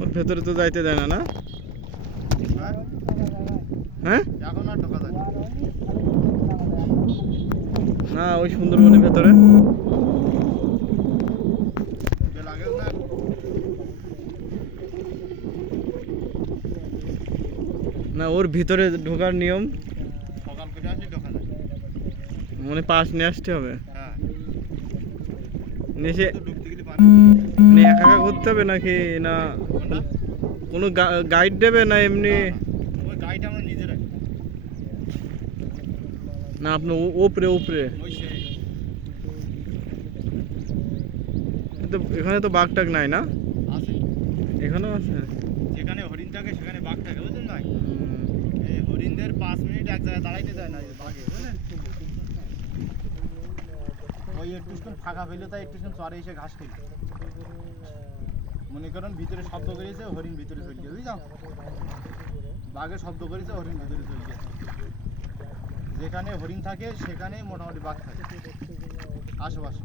ওর ভেতরে তো যাইতে দেয় না, না? হ্যাঁ, এখন আর ঢোকা যায় না ওই সুন্দরবনের ভেতরে না, ওর ভিতরে ঢোকার নিয়ম সকাল করে আসলে ঢোকা যায়। মানে পাস নিয়ে আসতে হবে। হ্যাঁ, নিচে ঢুকতে গেলে পানি মানে একা একা ঘুরতে হবে নাকি না কোনো গাইড দেবে না এমনি? ওই গাড়িটা আমরা নিজেরাই। না আপনি উপরে উপরে ওই সেই কিন্তু এখানে তো বাঘ টাক নাই না? আছে, এখানেও আছে। যেখানে হরিণ থাকে সেখানে বাঘ থাকে, বুঝলেন ভাই? এই হরিণদের 5 মিনিট এক জায়গায় দাঁড়াইতে দেয় না এই বাঘে, বুঝলেন? ওই একটু ফাঁকা পেলে তাই একটু চরে এসে ঘাস খেলি। মনে করেন ভিতরে শব্দ করেছে, হরিণ ভিতরে চলে গেছে, বুঝলাম? বাঘে শব্দ করেছে, হরিণ ভিতরে চলে গেছে। যেখানে হরিণ থাকে সেখানে মোটামুটি বাঘ থাকে আশেপাশে।